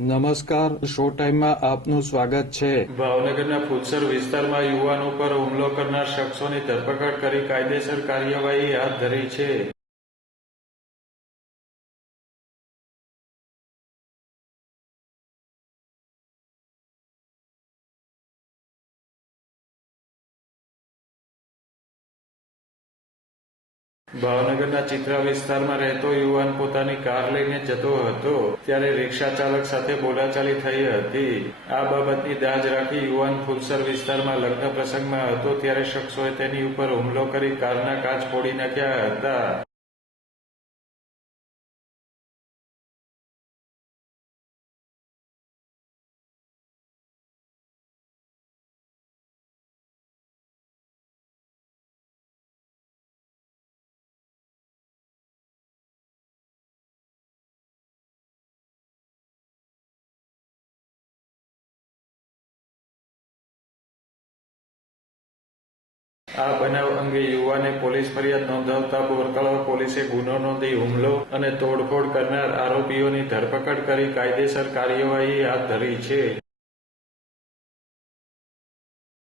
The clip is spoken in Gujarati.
નમસ્કાર, શો ટાઈમમાં આપનું સ્વાગત છે. ભાવનગરના ફુલસર વિસ્તારમાં યુવાન ઉપર હુમલો કરનાર શખ્સોની ધરપકડ કરી કાયદેસર કાર્યવાહી હાથ ધરી છે. ભાવનગરના ચિત્રા વિસ્તારમાં રહેતો યુવાન પોતાની કાર લઈને જતો હતો ત્યારે રિક્ષા ચાલક સાથે બોલાચાલી થઈ હતી. આ બાબતની દાજ રાખી યુવાન ફુલસર વિસ્તારમાં લગ્ન પ્રસંગમાં હતો ત્યારે શખ્સોએ તેની ઉપર હુમલો કરી કારના કાચ ફોડી નાખ્યા હતા. આ બનાવ અંગે યુવાને પોલીસ ફરિયાદ નોંધાવતા બોરતળાવ પોલીસે ગુનો નોંધી હુમલો અને તોડફોડ કરનાર આરોપીઓની ધરપકડ કરી કાયદેસર કાર્યવાહી હાથ ધરી છે.